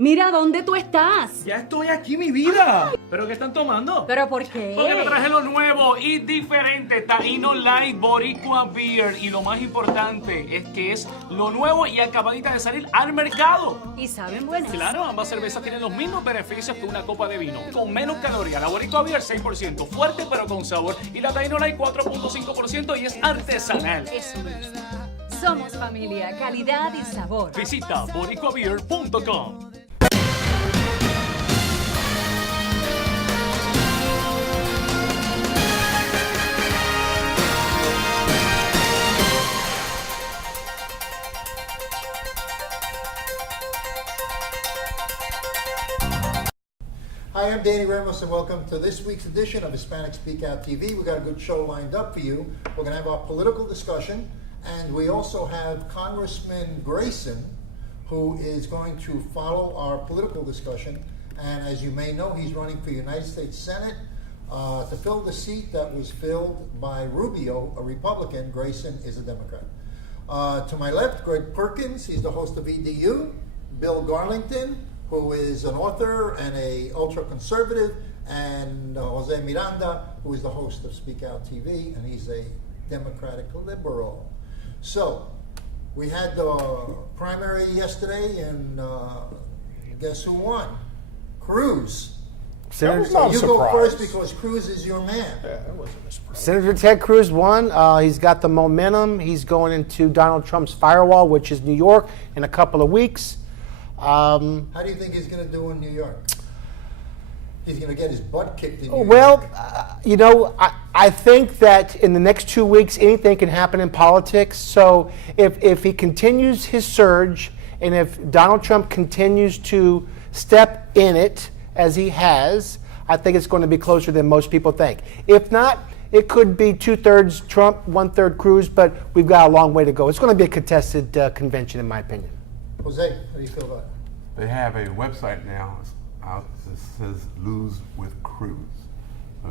Mira, ¿dónde tú estás? Ya estoy aquí, mi vida. ¿Pero qué están tomando? ¿Pero por qué? Porque me traje lo nuevo y diferente, Taíno Light Boricua Beer. Y lo más importante es que es lo nuevo y acabadita de salir al mercado. ¿Y saben buenas? Claro, ambas cervezas tienen los mismos beneficios que una copa de vino, con menos calorías. La Boricua Beer 6%, fuerte pero con sabor. Y la Taíno Light 4.5% y es artesanal. Eso me gusta. Somos familia, calidad y sabor. Visita boricuabeer.com. Hi, I'm Danny Ramos, and welcome to this week's edition of Hispanic Speak Out TV. We've got a good show lined up for you. We're going to have our political discussion, and we also have Congressman Grayson, who is going to follow our political discussion. And as you may know, he's running for United States Senate to fill the seat that was filled by Rubio, a Republican. Grayson is a Democrat. To my left, Greg Perkins. He's the host of EDU. Bill Garlington, who is an author and a ultra-conservative, and Jose Miranda, who is the host of Speak Out TV, and he's a Democratic liberal. So, we had the primary yesterday, and guess who won? Cruz. Senator, You go first because Cruz is your man. that wasn't a surprise. Senator Ted Cruz won. He's got the momentum. He's going into Donald Trump's firewall, which is New York, in a couple of weeks. How do you think he's going to do in New York? He's going to get his butt kicked in New Well, York. I think that in the next 2 weeks, anything can happen in politics. So if he continues his surge, and if Donald Trump continues to step in it as he has, I think it's going to be closer than most people think. If not, it could be 2/3 Trump, 1/3 Cruz, but we've got a long way to go. It's going to be a contested convention, in my opinion. Jose, how do you feel about it? They have a website now out that says "Lose with Cruz."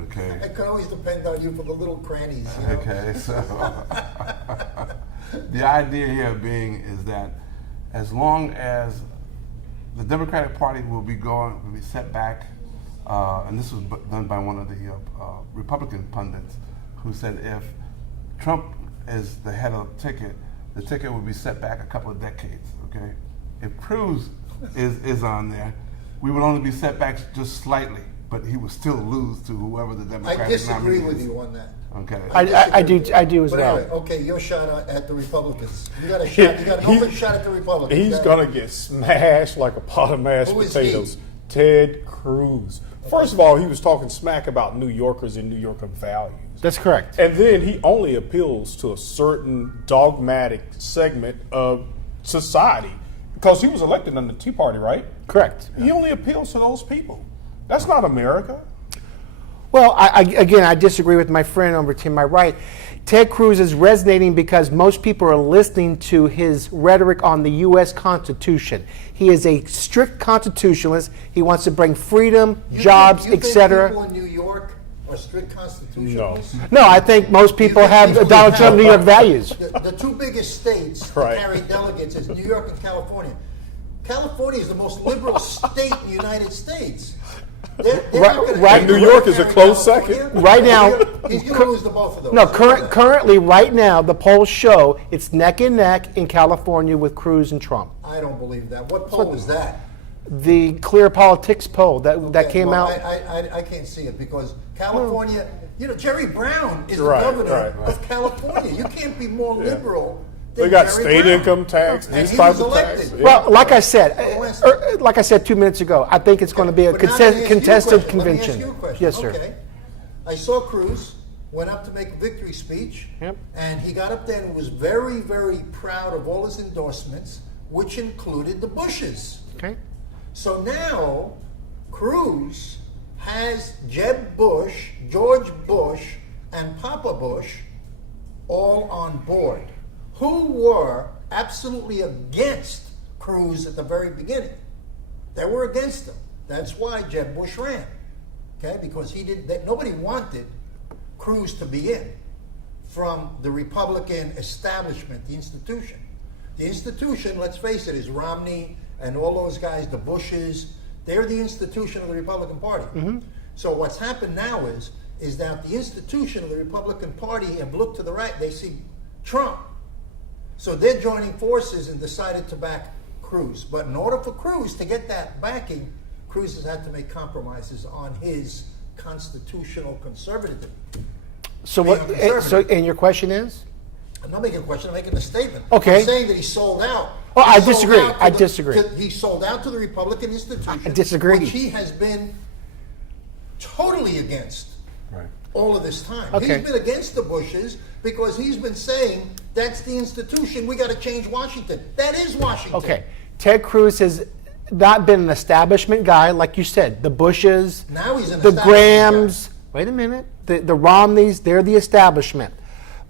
Okay. It can always depend on you for the little crannies. You know? Okay. So the idea here being is that as long as the Democratic Party will be set back, and this was done by one of the Republican pundits, who said if Trump is the head of the ticket will be set back a couple of decades. Okay. If Cruz is on there, we would only be set back just slightly, but he would still lose to whoever the Democratic I disagree nominee with is. you on that. Okay. I do as But well. anyway, okay, your shot at the Republicans. You got a shot. You got an open shot at the Republicans. He's going to get smashed like a pot of mashed Who is potatoes. he? Ted Cruz. First of all, he was talking smack about New Yorkers and New Yorker values. That's correct. And then he only appeals to a certain dogmatic segment of society because he was elected under the Tea Party, right? Correct. He only appeals to those people. That's not America. Well, I disagree with my friend over to my right. Ted Cruz is resonating because most people are listening to his rhetoric on the U.S. Constitution. He is a strict constitutionalist. He wants to bring freedom, jobs, You think etc. people in New York are strict constitutionalists? No, I think most people have Donald Trump New York values. The two biggest states Right. that carry delegates is New York and California. California is the most liberal state in the United States. They're not gonna Right. carry New York is a California. close second. Right now- he's going to lose to both of those. No, currently, right now, the polls show it's neck and neck in California with Cruz and Trump. I don't believe that. What poll was that? The Clear Politics poll that Okay, came well, out. I can't see it because California, Jerry Brown is the Right, governor right. of California. You can't be more liberal than They got Jerry state Brown. income tax, And these he types was of taxes. elected. Yeah. Well, like I said, Well, like I said 2 minutes ago, I think it's going to be a But now let me ask you a contested question. Let me ask convention. you a question. Yes, sir. Okay. I saw Cruz went up to make a victory speech, Yep. and he got up there and was very, very proud of all his endorsements, which included the Bushes. Okay. So now, Cruz has Jeb Bush, George Bush, and Papa Bush all on board, who were absolutely against Cruz at the very beginning. They were against him. That's why Jeb Bush ran, okay? Because nobody wanted Cruz to be in from the Republican establishment, the institution. The institution, let's face it, is Romney and all those guys, the Bushes, they're the institution of the Republican Party. So what's happened now is that the institution of the Republican Party have looked to the right. They see Trump. So they're joining forces and decided to back Cruz. But in order for Cruz to get that backing, Cruz has had to make compromises on his constitutional conservatism. So Being what? a conservative. So and your question is? I'm not making a question, I'm making a statement. Okay. I'm saying that he sold out. Oh, He I sold disagree. out to I the- disagree. He sold out to the Republican institution. I disagree. Which he has been totally against Right. all of this time. Okay. He's been against the Bushes because he's been saying that's the institution, we got to change Washington. That is Washington. Okay. Ted Cruz has not been an establishment guy, like you said. The Bushes, Now he's an the establishment Grahams. Wait a minute. The Romneys, they're the establishment.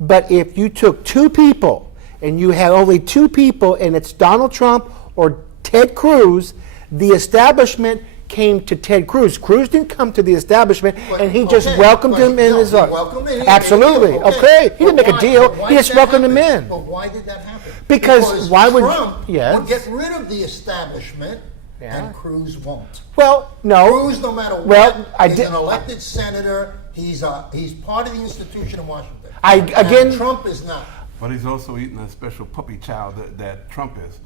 But if you took two people and you had only two people and it's Donald Trump or Ted Cruz, the establishment came to Ted Cruz. Cruz didn't come to the establishment, But- and he just okay, welcomed but him in no, his he heart. welcomed him, he made a Absolutely. deal, Okay. He didn't But make a why- deal. but why He just did that welcomed him happen? in. But why did that happen? Because why would- Trump yes. would get rid of the establishment, Yeah. and Cruz won't. Well, no. Cruz, no matter what, Well, he's an elected senator. He's part of the institution of Washington. Again- And Trump is not. But he's also eating a special puppy child that Trump is.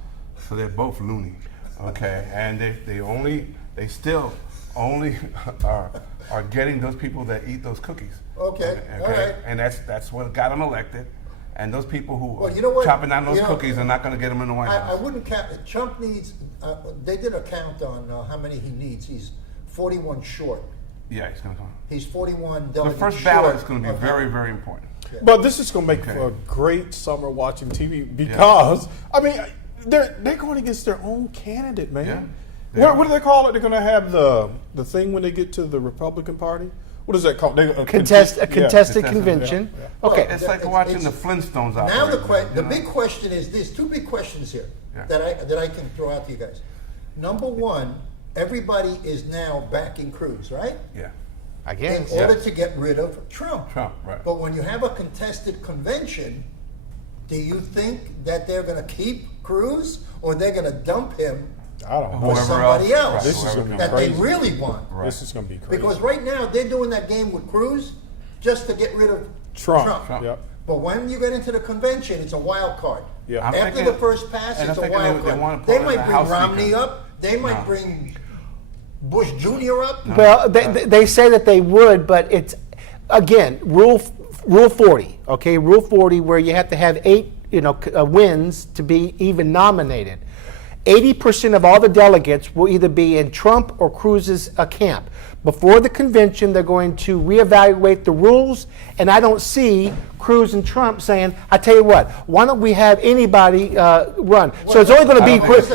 So they're both loony. Okay. And they still only are getting those people that eat those cookies. Okay, all right. And that's what got him elected. And those people who Well, you know what? chopping down those You know, cookies are not going to get him in the White I House. wouldn't count. Trump needs. They did a count on how many he needs. He's 41 short. Yeah, he's going to come. He's 41 The delegates first short ballot is going to be of very, him. very important. But this is going to make Okay. for a great summer watching TV because, I mean, they're going against their own candidate, man. Yeah. What do they call it? They're going to have the thing when they get to the Republican Party. What is that called? A contested Contested, convention. yeah. Okay. Well, It's like watching the Flintstones out Now there. the big question is this: two big questions here Yeah. that I can throw out to you guys. Number one, everybody is now backing Cruz, right? Yeah. I In guess. order to get rid of Trump. Trump, right. But when you have a contested convention, do you think that they're going to keep Cruz or they're going to dump him I don't know. for Whoever somebody else. else, Right, This is gonna be that crazy. they really want? Right. This is going to be crazy. Because right now they're doing that game with Cruz just to get rid of Trump. Yep. But when you get into the convention, it's a wild card. Yeah. I'm After thinking- the first pass, and it's I'm a thinking wild they card. wanna put They it as might a bring House Romney Speaker. up. They might No. bring Bush Jr. up. Well, they say that they would, but it's again rule 40. Okay, rule 40, where you have to have 8 wins to be even nominated. 80% of all the delegates will either be in Trump or Cruz's camp. Before the convention, they're going to reevaluate the rules, and I don't see Cruz and Trump saying, "I tell you what, why don't we have anybody run?" So it's only going to be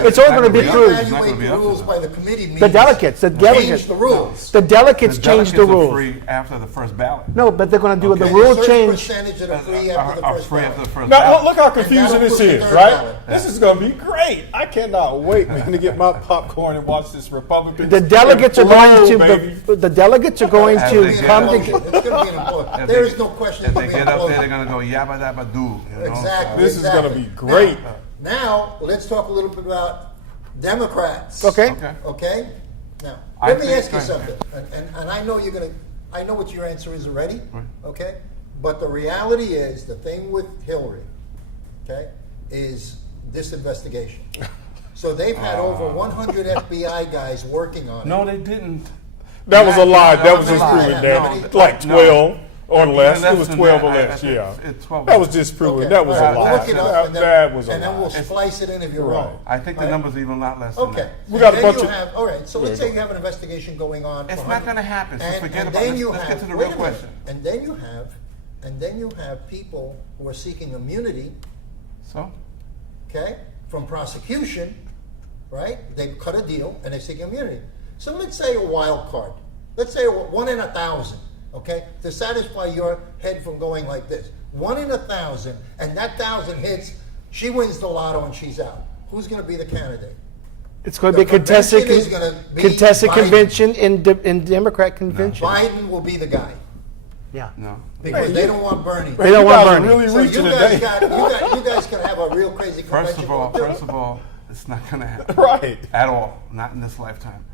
it's only going to be Cruz. It's not gonna Reevaluate be the up to rules them. by the committee meetings. The delegates, the delegates, Change the rules. the delegates change the delegates are rules. free after the first ballot. No, but they're going to do Okay. the rule A certain change. percentage that are free after the Are first free ballot. after the first Now, ballot. look how And confusing that'll this push the is, third right? ballot. This is going to be great. I cannot wait, man, to get my popcorn and watch this Republican. The delegates are going to baby. the delegates are going As to they come get It's to. going to be an implosion. If There they- is no question. If it's they gonna be get an up there, implosion. they're going to go yabba dabba doo. You know? Exactly. This is gonna exactly. be great. Now, let's talk a little bit about Democrats. Okay. Okay. Okay. Now, I let me think- ask you go ahead. something, and I know you're gonna. I know what your answer is already. Right. Okay. But the reality is, the thing with Hillary, okay, is this investigation. So they've had over 100 FBI guys working on it. No, they didn't. That was a lie. That was a just lie. proving No, that. no. Like 12 or less. Less It was than 12 that. or I less, think yeah. it's 12. That was just proving. Okay, That was all a right, we'll lie. look it up, and then, That was a and then lie. we'll splice it in if you're Right. wrong. I think the Right? number's even a lot less than Okay. that. We got a And bunch then you of- have, all right, so let's There say you you have an investigation going on. It's for not 100 gonna happen, so and, forget and about then it. you Let's have, get to the wait real a minute. question. And then you have people who are seeking immunity, So? okay, from prosecution, right? They cut a deal and they're seeking immunity. So let's say a wild card. Let's say 1 in 1,000, okay, to satisfy your head from going like this. 1 in 1,000, and that 1,000 hits, she wins the lotto and she's out. Who's going to be the candidate? It's going to be a The contested convention is gonna be contested Biden. convention in Democrat convention. Biden will be the guy Yeah. No. because they don't want Bernie. They don't You want guys are Bernie. really So reaching you guys today. you guys can have a real crazy convention. First of all, It's not going to happen. Right. At all. Not in this lifetime.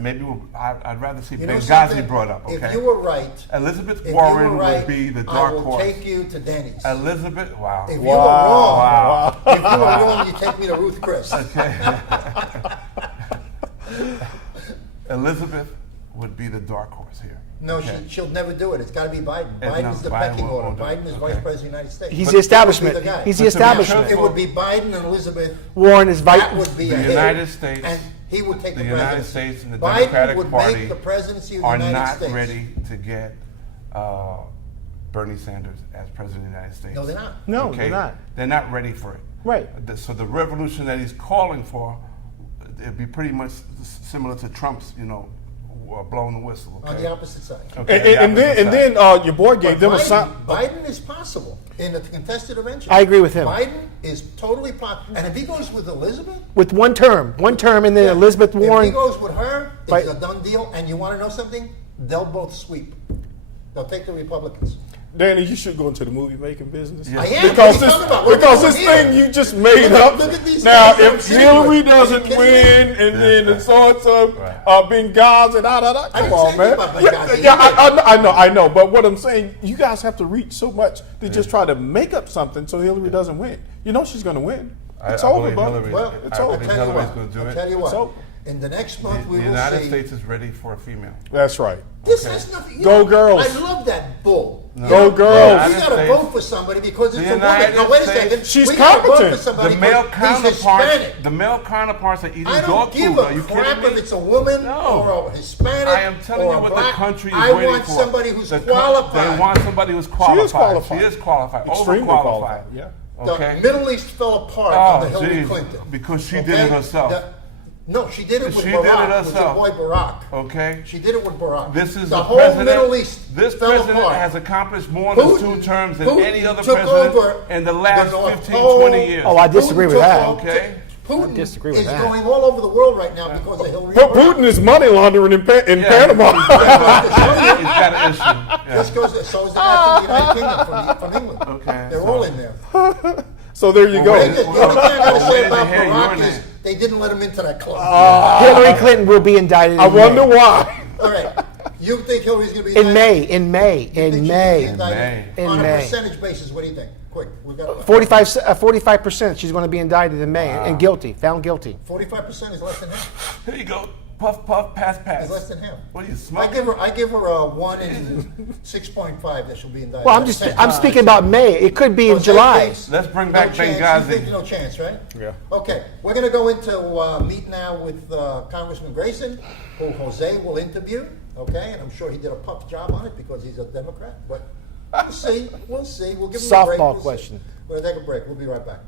Maybe I'd rather see You know Benghazi something? brought up, okay? If you were right, Elizabeth if Warren you were right, would be the dark I will horse. take you to Denny's. Elizabeth, wow. If you were wrong, Wow. if you were wrong, you take me to Ruth Chris. Elizabeth would be the dark horse here. No, okay? she'll never do it. It's got to be Biden. And Biden no, is the Biden pecking won't order. do it. Biden is Okay. Vice President of the United States. He's But the he would be establishment. the guy. He's the But to be establishment. It would be Biden and Elizabeth. Warren is That vice. would be The a hit. United States, and he would take the the United presidency. States and the Biden Democratic would Party make the presidency of the are United not States. ready to get Bernie Sanders as president of the United States. No, they're not. No, Okay? they're not. They're not ready for it. Right. So the revolution that he's calling for, it'd be pretty much similar to Trump's, blowing the whistle. Okay? On the opposite side. Okay, And the then opposite side. your boy gave them a sign. Biden is possible in a contested eventually. I agree with him. Biden is totally possible. And if he goes with Elizabeth, With one term, and then Elizabeth if he Warren. goes with her, it's Right. a done deal. And you want to know something? They'll both sweep. They'll take the Republicans. Danny, you should go into the movie making business. Yeah. I am. Because What are you this, talking about? What are because we this doing here? thing you just made Look, up. look at these Now, guys I'm if sitting Hillary with. doesn't Are you kidding win, and then the sorts of Benghazi, and I come didn't on, say man. anything about Benghazi. Yeah, I know. But what I'm saying, you guys have to reach so much to just try to make up something so Hillary doesn't win. You know she's going to win. It's I over, believe bud. Hillary- Well, It's I over. believe I'll tell you Hillary's what. going to do I'll it. tell you It's what. over. In the next month, The we will United see. States is ready for a female. That's right. This has nothing. Go girls. I love that bull. Go girls. We got to States- vote for somebody because it's The a woman. United No, wait a States- second. She's we gotta vote competent. for somebody The male because he's Hispanic. counterparts are eating I dog don't give food. Are you a crap kidding me? if it's a woman No. or a Hispanic. I am telling or you a what black. the country is I waiting want for. somebody who's They qualified. want somebody who's qualified. qualified. She is qualified. Extremely Overqualified. qualified, yeah. Okay. The Middle East fell apart Oh, under Hillary geez. Clinton Because she did it herself. No, she did it with She did it Barack. With herself. your boy Barack. Okay. She did it with Barack. This is the a whole president. Middle East This fell president apart. has accomplished more than Putin- 2 terms than Putin any other took president over in the last North 15, Pole. 20 years. Oh, I disagree Putin with took that. over- Okay. Putin disagree with is that. going all over the world right now because of Hillary. Putin is money laundering in Yeah. Panama. He's got an issue. Yeah. Just goes. So is the guy from the United Kingdom from England. Okay, They're so- all in there. So there you Well, wait. The go. only thing I got to Well, say wait about to hear your Barack name. is they didn't let him into that club. Hillary Clinton will be indicted. I in wonder May. why. All right. You think Hillary's going to be In indicted? May. You think she's gonna be May. indicted? In On a May. percentage basis, what do you think? Quick, we got 45%. She's going to be indicted in May and guilty, found guilty. 45% is less than half. Here you go. Puff, puff, pass, pass. Is less than half. What are you I smoking? give her a 1 in 6.5 that she'll be indicted. Well, I'm speaking about May. It could be in Jose July. thinks Let's bring no back chance. Benghazi. You think no chance, right? Yeah. Okay, we're going to go into meet now with Congressman Grayson, who Jose will interview. Okay, and I'm sure he did a puff job on it because he's a Democrat. But we'll see. We'll see. We'll give him a break. Softball We'll question. see. We're going to take a break. We'll be right back.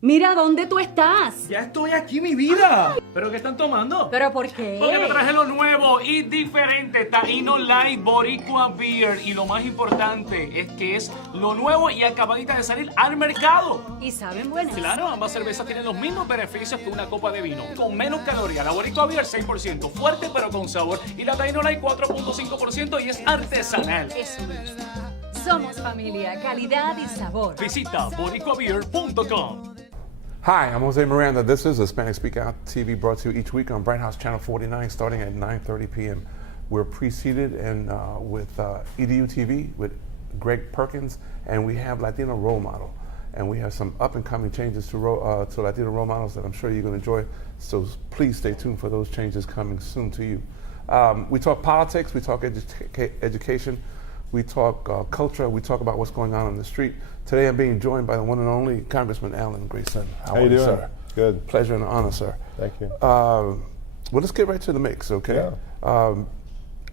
Mira, ¿dónde tú estás? Ya estoy aquí, mi vida. ¿Pero qué están tomando? ¿Pero por qué? Porque te traje lo nuevo y diferente, Taíno Light Boricua Beer. Y lo más importante es que es lo nuevo y acabadita de salir al mercado. ¿Y saben buenas? Claro, ambas cervezas tienen los mismos beneficios que una copa de vino. Con menos calorías, la Boricua Beer 6%, fuerte pero con sabor. Y la Taíno Light 4.5% y es artesanal. Eso es. Somos familia, calidad y sabor. Visita boricuabeer.com. Hi, I'm Jose Miranda. This is Hispanic Speak Out TV, brought to you each week on Bright House Channel 49, starting at 9:30 p.m. We're preceded and with EDU TV with Greg Perkins, and we have Latino Role Model, and we have some up-and-coming changes to Latino Role Models that I'm sure you're going to enjoy. So please stay tuned for those changes coming soon to you. We talk politics, we talk education, we talk culture, we talk about what's going on the street. Today I'm being joined by the one and only Congressman Alan Grayson. How you doing? Sir? Good. Pleasure and honor, sir. Thank you. Well, let's get right to the mix, okay? Yeah.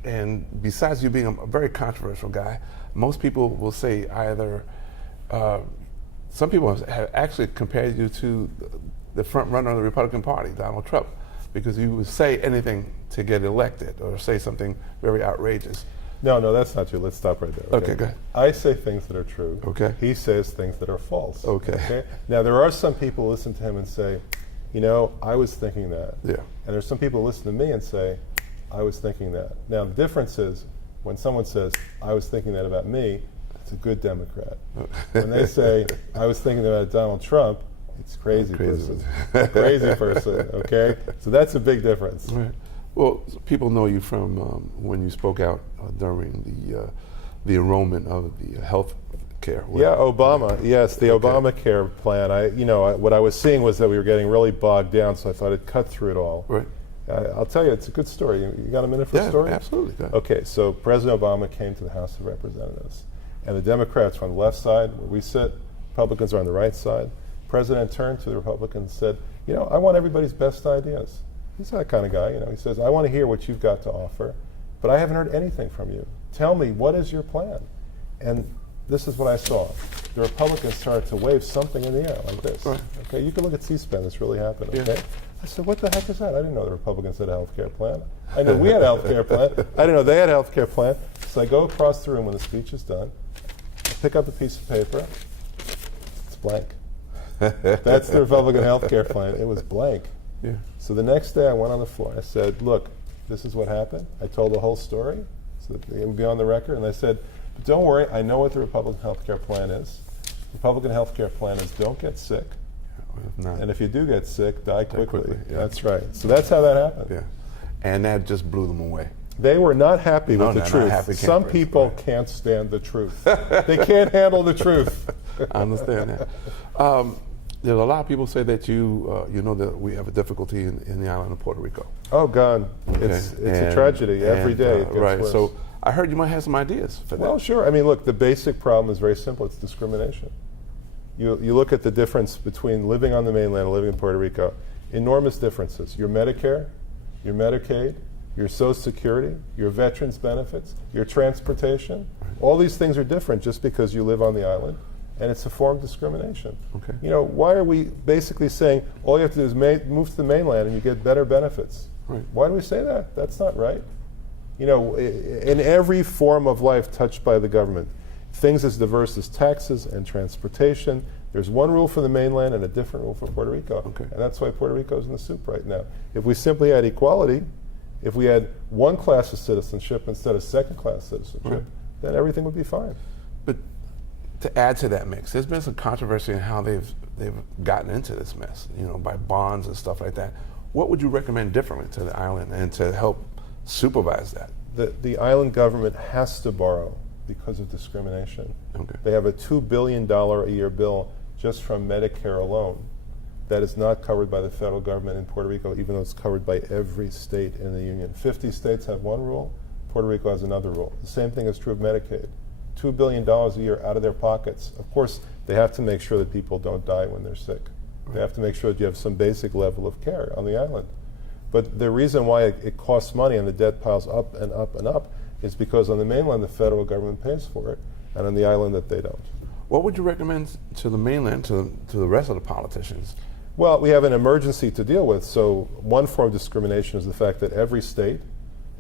And besides you being a very controversial guy, most people will say either, some people have actually compared you to the front runner of the Republican Party, Donald Trump, because you would say anything to get elected or say something very outrageous. No, that's not true. Let's stop right there. Okay, go ahead. I say things that are true. Okay. He says things that are false. Okay. Now, there are some people who listen to him and say, you know, I was thinking that. Yeah. And there's some people who listen to me and say, I was thinking that. Now, the difference is when someone says, I was thinking that about me, it's a good Democrat. When they say, I was thinking about Donald Trump, It's crazy, Crazy. person. Crazy person, okay? So that's a big difference. Right. Well, people know you from when you spoke out during the enrollment of the health care. Yeah, Obama. Yes, the Okay. Obamacare plan. What I was seeing was that we were getting really bogged down, so I thought I'd cut through it all. Right. I'll tell you, it's a good story. You got a minute for Yeah, a story? absolutely. Go ahead. Okay, so President Obama came to the House of Representatives, and the Democrats were on the left side where we sit, Republicans are on the right side. President turned to the Republicans and said, I want everybody's best ideas. He's that kind of guy, He says, I want to hear what you've got to offer, but I haven't heard anything from you. Tell me, what is your plan? And this is what I saw. The Republicans started to wave something in the air like this. Right. Okay, you can look at C-SPAN. This really happened. Yeah. Okay. I said, what the heck is that? I didn't know the Republicans had a health care plan. I knew we had a health care plan. I didn't know they had a health care plan. So I go across the room when the speech is done, I pick up a piece of paper. It's blank. That's the Republican health care plan. It was blank. Yeah. So the next day I went on the floor. I said, look, this is what happened. I told the whole story so that it would be on the record. And I said, but don't worry, I know what the Republican health care plan is. The Republican health care plan is don't get sick. Not. And if you do get sick, die quickly. quickly, yeah. That's right. So that's how that happened. Yeah. And that just blew them away. They were not happy No, with the they're not truth. happy Some campers, people right. can't stand the truth. They can't handle the truth. I understand that. There's a lot of people say that you know that we have a difficulty in the island of Puerto Rico. Oh, God. Okay. It's a tragedy. Every day it gets right. worse. So I heard you might have some ideas for that. Well, sure. I mean, look, the basic problem is very simple. It's discrimination. You look at the difference between living on the mainland and living in Puerto Rico. Enormous differences. Your Medicare, your Medicaid, your Social Security, your veterans benefits, your transportation. All these things are different just because you live on the island, and it's a form of discrimination. Okay. Why are we basically saying all you have to do is move to the mainland and you get better benefits? Right. Why do we say that? That's not right. In every form of life touched by the government, things as diverse as taxes and transportation, there's one rule for the mainland and a different rule for Puerto Rico. Okay. And that's why Puerto Rico's in the soup right now. If we simply had equality, if we had one class of citizenship instead of second class citizenship, right. then everything would be fine. But to add to that mix, there's been some controversy in how they've gotten into this mess, by bonds and stuff like that. What would you recommend differently to the island and to help supervise that? The island government has to borrow because of discrimination. Okay. They have a $2 billion a year bill just from Medicare alone that is not covered by the federal government in Puerto Rico, even though it's covered by every state in the union. 50 states have one rule, Puerto Rico has another rule. The same thing is true of Medicaid. $2 billion a year out of their pockets. Of course, they have to make sure that people don't die when they're sick. They have to make sure that you have some basic level of care on the island. But the reason why it costs money and the debt piles up and up and up is because on the mainland the federal government pays for it, and on the island that they don't. What would you recommend to the mainland, to the rest of the politicians? Well, we have an emergency to deal with. So one form of discrimination is the fact that every state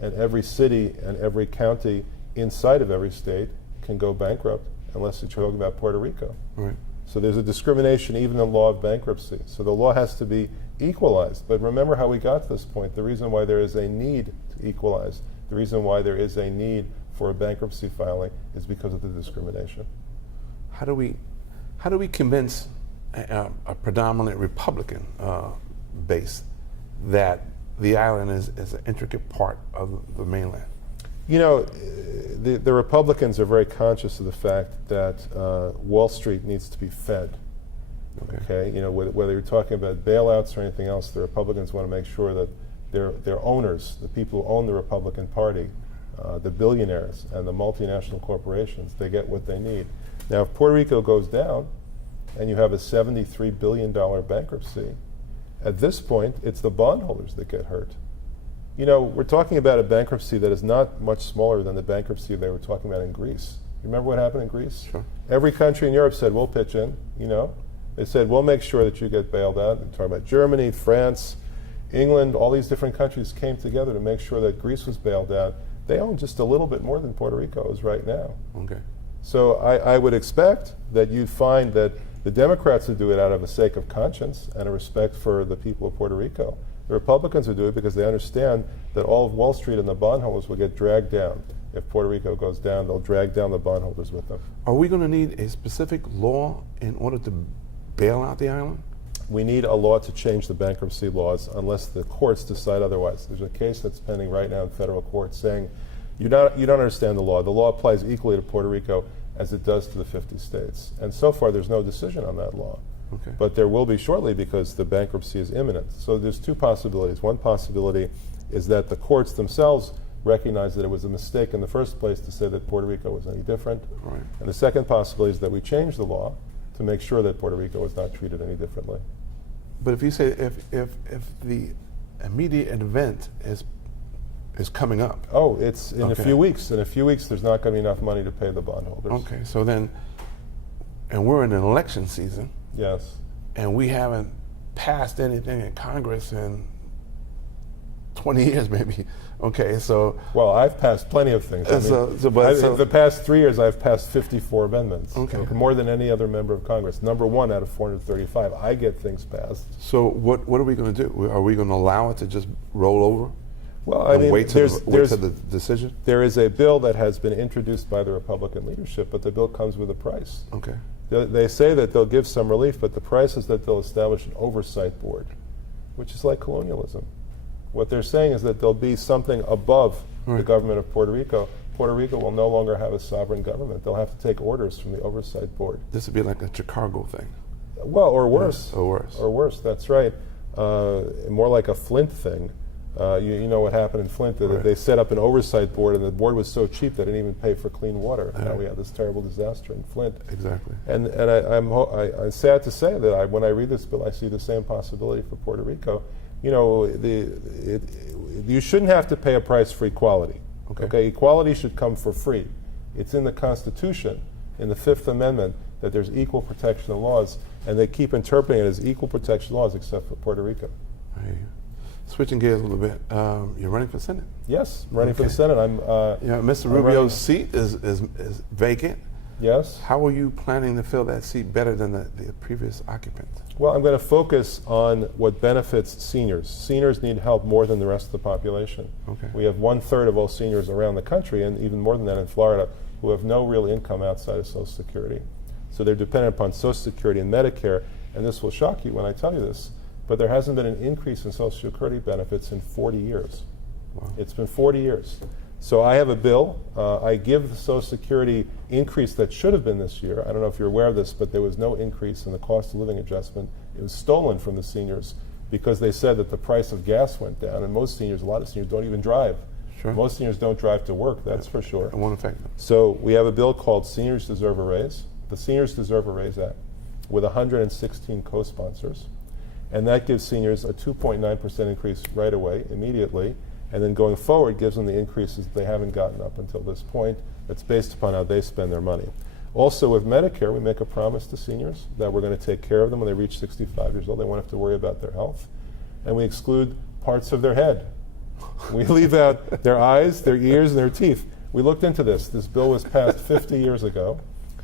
and every city and every county inside of every state can go bankrupt unless you're talking about Puerto Rico. Right. So there's a discrimination even in the law of bankruptcy. So the law has to be equalized. But remember how we got to this point. The reason why there is a need to equalize, the reason why there is a need for a bankruptcy filing is because of the discrimination. How do we convince a predominant Republican base that the island is an intricate part of the mainland? The Republicans are very conscious of the fact that Wall Street needs to be fed. Okay. Whether you're talking about bailouts or anything else, the Republicans want to make sure that their owners, the people who own the Republican Party, the billionaires and the multinational corporations, they get what they need. Now, if Puerto Rico goes down and you have a $73 billion bankruptcy, at this point, it's the bondholders that get hurt. We're talking about a bankruptcy that is not much smaller than the bankruptcy they were talking about in Greece. You remember what happened in Greece? Sure. Every country in Europe said, we'll pitch in, They said, we'll make sure that you get bailed out. They're talking about Germany, France, England, all these different countries came together to make sure that Greece was bailed out. They own just a little bit more than Puerto Rico is right now. Okay. So I would expect that you'd find that the Democrats would do it out of a sake of conscience and a respect for the people of Puerto Rico. The Republicans would do it because they understand that all of Wall Street and the bondholders will get dragged down. If Puerto Rico goes down, they'll drag down the bondholders with them. Are we going to need a specific law in order to bail out the island? we need a law to change the bankruptcy laws unless the courts decide otherwise. There's a case that's pending right now in federal court saying you don't understand the law. The law applies equally to Puerto Rico as it does to the 50 states. And so far there's no decision on that law. Okay. But there will be shortly because the bankruptcy is imminent. So there's two possibilities. One possibility is that the courts themselves recognize that it was a mistake in the first place to say that Puerto Rico was any different. Right. And the second possibility is that we change the law to make sure that Puerto Rico is not treated any differently. But if you say if the immediate event is coming up. Oh, it's in a Okay. few weeks. In a few weeks, there's not going to be enough money to pay the bondholders. Okay, so then, and we're in an election season, Yes. and we haven't passed anything in Congress in 20 years, maybe. Okay, so Well, I've passed plenty of things. The past 3 years, I've passed 54 amendments. Okay. More than any other member of Congress. Number one out of 435. I get things passed. so what are we going to do? Are we going to allow it to just roll over? Well, I And mean, wait till there's the decision? there is a bill that has been introduced by the Republican leadership, but the bill comes with a price. Okay. They say that they'll give some relief, but the price is that they'll establish an oversight board, which is like colonialism. What they're saying is that there'll be something above the Right. government of Puerto Rico. Puerto Rico will no longer have a sovereign government. They'll have to take orders from the oversight board. This would be like a Chicago thing. Well, or worse. Or worse. Or worse, that's right. More like a Flint thing. You know what happened in Flint? That Right. They set up an oversight board, and the board was so cheap they didn't even pay for clean water. And now Right. we have this terrible disaster in Flint. Exactly. And I'm sad to say that when I read this bill, I see the same possibility for Puerto Rico. You know, you shouldn't have to pay a price for equality. Okay. Equality should come for free. It's in the Constitution, in the Fifth Amendment, that there's equal protection of laws, and they keep interpreting it as equal protection laws except for Puerto Rico. I hear you. Switching gears a little bit, you're running for Senate. Yes, I'm running for the Okay. Senate. Mr. I'm Rubio's running- seat is vacant. Yes. How are you planning to fill that seat better than the previous occupant? Well, I'm going to focus on what benefits seniors. Seniors need help more than the rest of the population. Okay. We have 1/3 of all seniors around the country, and even more than that in Florida, who have no real income outside of Social Security. So they're dependent upon Social Security and Medicare, and this will shock you when I tell you this, but there hasn't been an increase in Social Security benefits in 40 years. Wow. It's been 40 years. So I have a bill. I give the Social Security increase that should have been this year. I don't know if you're aware of this, but there was no increase in the cost of living adjustment. It was stolen from the seniors because they said that the price of gas went down, and most seniors, a lot of seniors, don't even drive. Sure. Most seniors don't drive to work, that's for sure. It won't affect them. So we have a bill called Seniors Deserve a Raise, the Seniors Deserve a Raise Act, with 116 co-sponsors. And that gives seniors a 2.9% increase right away, immediately. And then going forward gives them the increases they haven't gotten up until this point. That's based upon how they spend their money. Also with Medicare, we make a promise to seniors that we're going to take care of them when they reach 65 years old. They won't have to worry about their health. And we exclude parts of their head. We leave out their eyes, their ears, and their teeth. We looked into this. This bill was passed 50 years ago.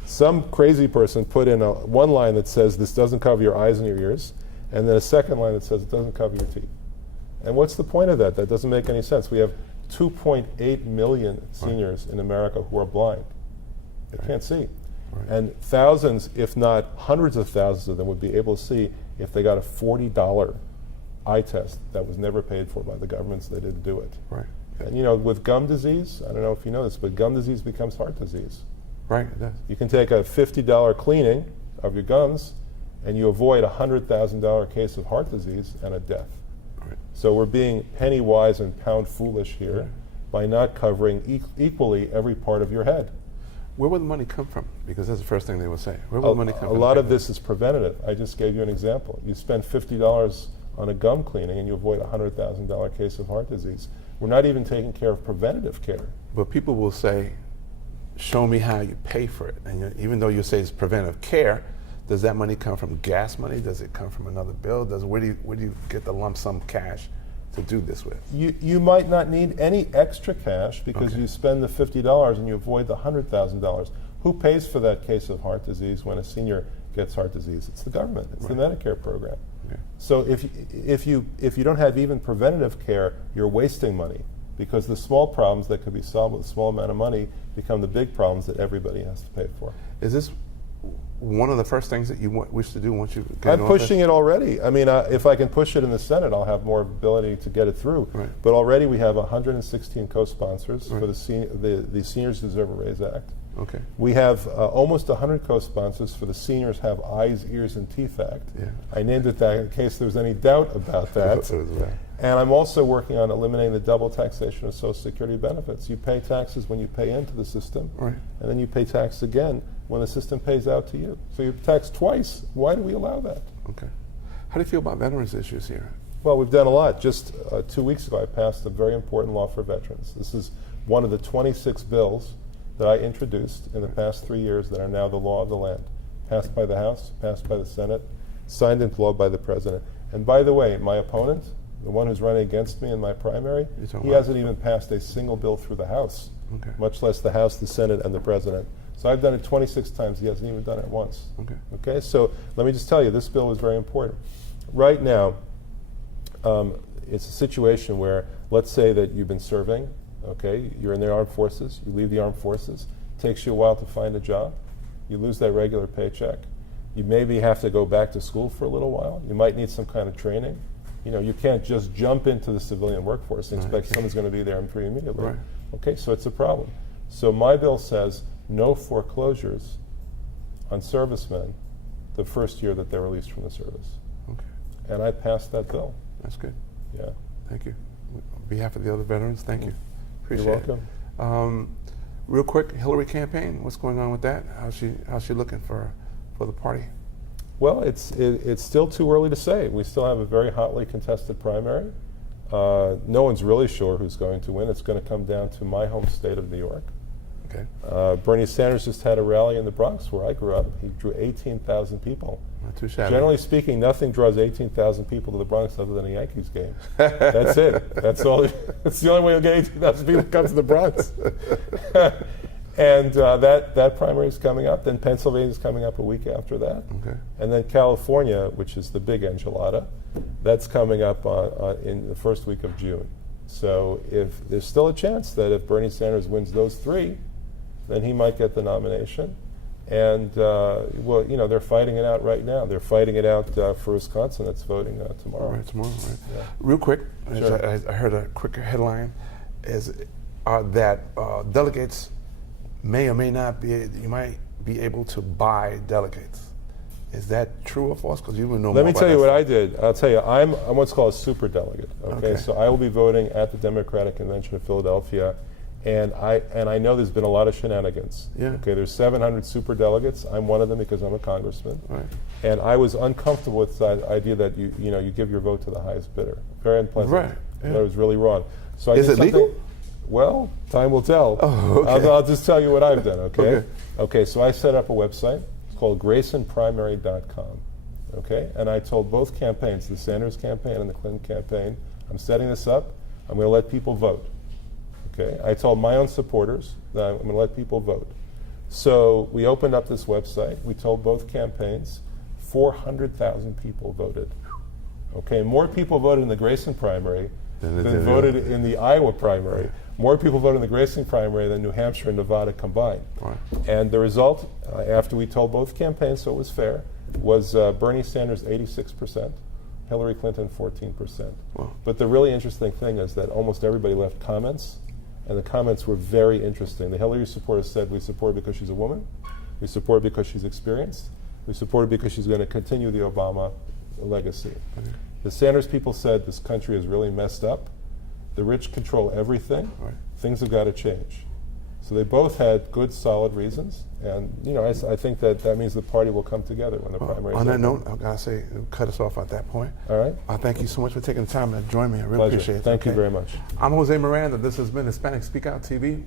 Some crazy person put in one line that says this doesn't cover your eyes and your ears, and then a second line that says it doesn't cover your teeth. And what's the point of that? That doesn't make any sense. We have 2.8 million seniors in America who are blind. They can't see. Right. And thousands, if not hundreds of thousands of them would be able to see if they got a $40 eye test that was never paid for by the government, so they didn't do it. Right. And you know, with gum disease, I don't know if you know this, but gum disease becomes heart disease. Right, it does. You can take a $50 cleaning of your gums and you avoid a $100,000 case of heart disease and a death. Right. So we're being penny wise and pound foolish here by not covering equally every part of your head. Where will the money come from? Because that's the first thing they will say. Where will the money come from? A lot of this is preventative. I just gave you an example. You spend $50 on a gum cleaning and you avoid a $100,000 case of heart disease. We're not even taking care of preventative care. But people will say, show me how you pay for it. And even though you say it's preventive care, does that money come from gas money? Does it come from another bill? Where do you get the lump sum cash to do this with? You might not need any extra cash because you spend the $50 and you avoid the $100,000. Who pays for that case of heart disease when a senior gets heart disease? It's the government. It's the Medicare program. Okay. So if you don't have even preventative care, you're wasting money because the small problems that could be solved with a small amount of money become the big problems that everybody has to pay for. Is this one of the first things that you wish to do once you get I'm pushing it already. I mean, if I can push it in the Senate, I'll have more ability to get it through. Right. But already we have 116 co-sponsors for the Seniors Deserve a Raise Act. Okay. We have almost 100 co-sponsors for the Seniors Have Eyes, Ears, and Teeth Act. Yeah. I named it that in case there was any doubt about that. And I'm also working on eliminating the double taxation of Social Security benefits. You pay taxes when you pay into the system, right, and then you pay tax again when the system pays out to you. So you're taxed twice. Why do we allow that? Okay. How do you feel about veterans issues here? Well, we've done a lot. Just 2 weeks ago, I passed a very important law for veterans. This is one of the 26 bills that I introduced in the past 3 years that are now the law of the land. Passed by the House, passed by the Senate, signed into law by the President. And by the way, my opponent, the one who's running against me in my primary, he hasn't even passed a single bill through the House, much less the House, the Senate, and the President. So I've done it 26 times. He hasn't even done it once. Okay. So let me just tell you, this bill is very important. Right now, it's a situation where, let's say that you've been serving, okay, you're in the armed forces, you leave the armed forces, it takes you a while to find a job, you lose that regular paycheck, you maybe have to go back to school for a little while, you might need some kind of training. You know, you can't just jump into the civilian workforce and expect someone's going to be there pretty immediately. Right. Okay, so it's a problem. So my bill says no foreclosures on servicemen the first year that they're released from the service. Okay. And I passed that bill. That's good. Yeah. Thank you. On behalf of the other veterans, thank you. Appreciate You're welcome. it. Real quick, Hillary campaign, what's going on with that? How's she looking for the party? Well, it's still too early to say. We still have a very hotly contested primary. No one's really sure who's going to win. It's going to come down to my home state of New York. Okay. Bernie Sanders just had a rally in the Bronx where I grew up. He drew 18,000 people. Not too shabby. Generally speaking, nothing draws 18,000 people to the Bronx other than a Yankees game. That's it. That's all. That's the only way you'll get 18,000 people to come to the Bronx. And that primary is coming up. Then Pennsylvania is coming up a week after that. Okay. And then California, which is the big enchilada, that's coming up in the first week of June. So if there's still a chance that if Bernie Sanders wins those three, then he might get the nomination. And, well, you know, they're fighting it out right now. They're fighting it out for Wisconsin that's voting tomorrow. Right, tomorrow, right. Yeah. Real quick, Sure. I heard a quick headline, is that delegates may or may not be, you might be able to buy delegates. Is that true or false? Because you would know more Let me about tell you that what stuff. I did. I'll tell you, I'm what's called a super delegate. Okay, so I will be voting at the Democratic Convention of Philadelphia, and I know there's been a lot of shenanigans. Yeah. Okay, there's 700 super delegates. I'm one of them because I'm a congressman. Right. And I was uncomfortable with the idea that you give your vote to the highest bidder. Very unpleasant. Right, yeah. That was really wrong. So I Is did it something- legal? Well, time will tell. Oh, okay. I'll just tell you what I've done. Okay. Okay. Okay. So I set up a website. It's called GraysonPrimary.com. Okay, and I told both campaigns, the Sanders campaign and the Clinton campaign, I'm setting this up. I'm going to let people vote. Okay, I told my own supporters that I'm going to let people vote. So we opened up this website. We told both campaigns. 400,000 people voted. Okay, more people voted in the Grayson primary than voted in the Iowa primary. More people voted in the Grayson primary than New Hampshire and Nevada combined. Right. And the result, after we told both campaigns, so it was fair, was Bernie Sanders 86%, Hillary Clinton 14%. Wow. But the really interesting thing is that almost everybody left comments, and the comments were very interesting. The Hillary supporters said, we support her because she's a woman, we support her because she's experienced, we support her because she's going to continue the Obama legacy. Okay. The Sanders people said this country is really messed up, the rich control everything, Right. things have got to change. So they both had good, solid reasons, and you know, I think that means the party will come together when the primary. On that note, I've got to say, cut us off at that point. All right. I thank you so much for taking the time to join me. I really Pleasure. appreciate it. Thank you Okay? very much. I'm Jose Miranda. This has been Hispanic Speak Out TV.